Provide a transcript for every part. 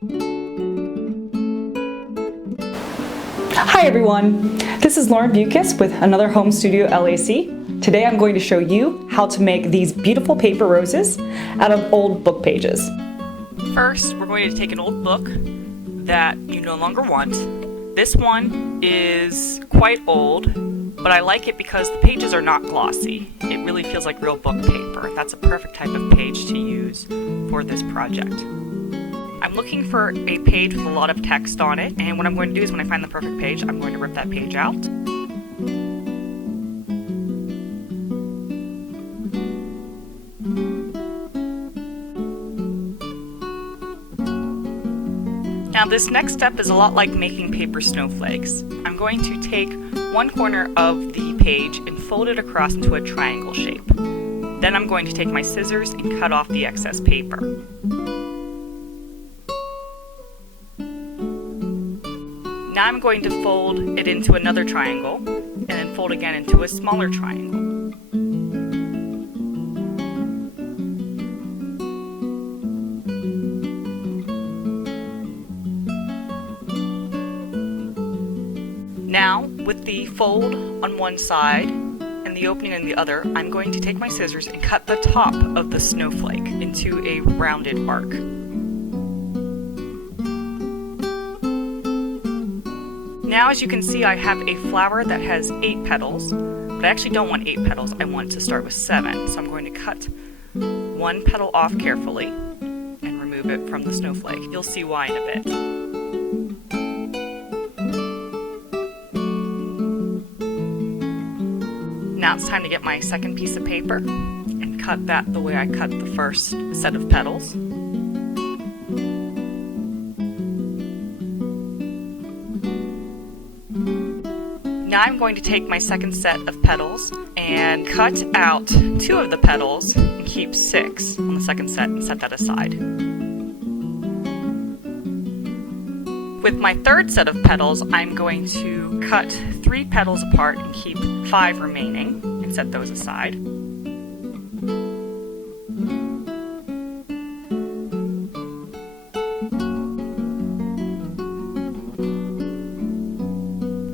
Hi everyone, this is Lauren Bucas with another Home Studio LAC. Today I'm going to show you how to make these beautiful paper roses out of old book pages. First, we're going to take an old book that you no longer want. This one is quite old, but I like it because the pages are not glossy. It really feels like real book paper. That's a perfect type of page to use for this project. I'm looking for a page with a lot of text on it, and what I'm going to do is when I find the perfect page, I'm going to rip that page out. Now this next step is a lot like making paper snowflakes. I'm going to take one corner of the page and fold it across into a triangle shape. Then I'm going to take my scissors and cut off the excess paper. Now I'm going to fold it into another triangle, and then fold again into a smaller triangle. Now, with the fold on one side and the opening on the other, I'm going to take my scissors and cut the top of the snowflake into a rounded arc. Now, as you can see, I have a flower that has 8 petals, but I actually don't want 8 petals. I want to start with 7, so I'm going to cut one petal off carefully and remove it from the snowflake. You'll see why in a bit. Now it's time to get my second piece of paper and cut that the way I cut the first set of petals. Now I'm going to take my second set of petals and cut out 2 of the petals and keep 6 on the second set and set that aside. With my third set of petals, I'm going to cut 3 petals apart and keep 5 remaining and set those aside.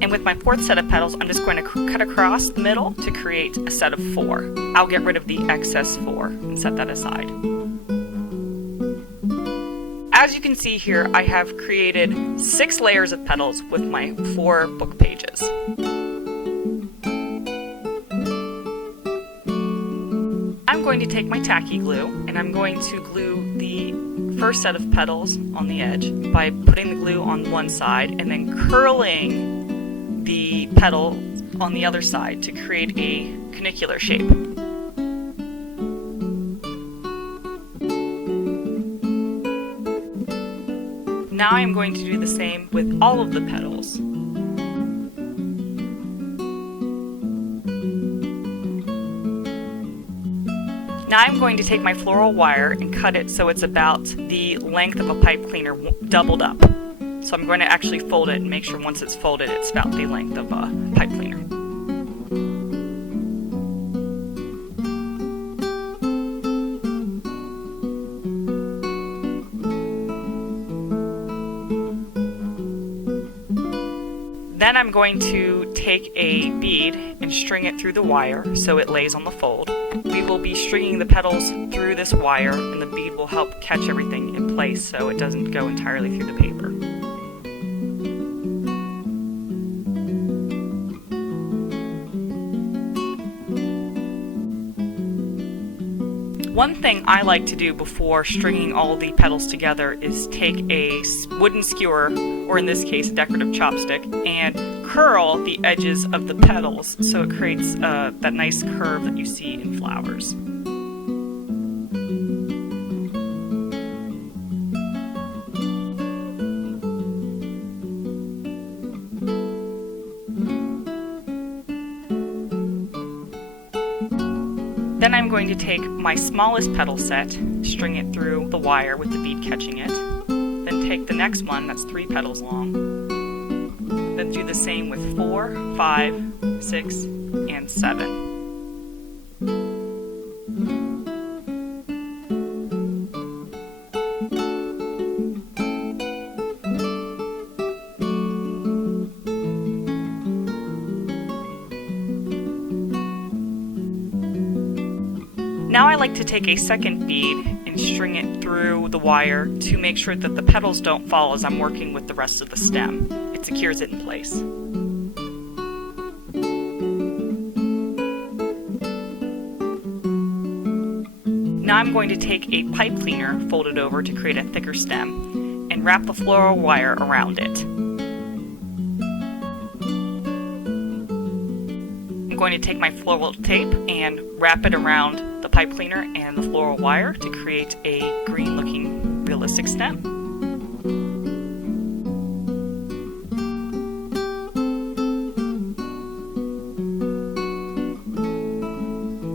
And with my fourth set of petals, I'm just going to cut across the middle to create a set of 4. I'll get rid of the excess 4 and set that aside. As you can see here, I have created 6 layers of petals with my 4 book pages. I'm going to take my tacky glue and I'm going to glue the first set of petals on the edge by putting the glue on one side and then curling the petal on the other side to create a cunicular shape. Now I'm going to do the same with all of the petals. Now I'm going to take my floral wire and cut it so it's about the length of a pipe cleaner doubled up. So I'm going to actually fold it and make sure once it's folded it's about the length of a pipe cleaner. Then I'm going to take a bead and string it through the wire so it lays on the fold. We will be stringing the petals through this wire and the bead will help catch everything in place so it doesn't go entirely through the paper. One thing I like to do before stringing all the petals together is take a wooden skewer, or in this case a decorative chopstick, and curl the edges of the petals so it creates that nice curve that you see in flowers. Then I'm going to take my smallest petal set, string it through the wire with the bead catching it, then take the next one that's 3 petals long, then do the same with 4, 5, 6, and 7. Now I like to take a second bead and string it through the wire to make sure that the petals don't fall as I'm working with the rest of the stem. It secures it in place. Now I'm going to take a pipe cleaner folded over to create a thicker stem and wrap the floral wire around it. I'm going to take my floral tape and wrap it around the pipe cleaner and the floral wire to create a green looking realistic stem.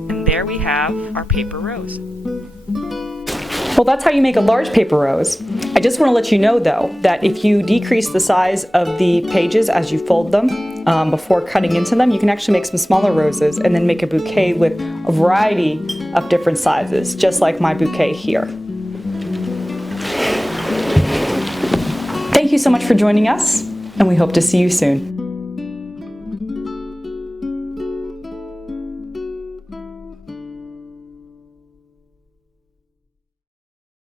And there we have our paper rose. Well, that's how you make a large paper rose. I just want to let you know though that if you decrease the size of the pages as you fold them before cutting into them, you can actually make some smaller roses and then make a bouquet with a variety of different sizes, just like my bouquet here. Thank you so much for joining us, and we hope to see you soon.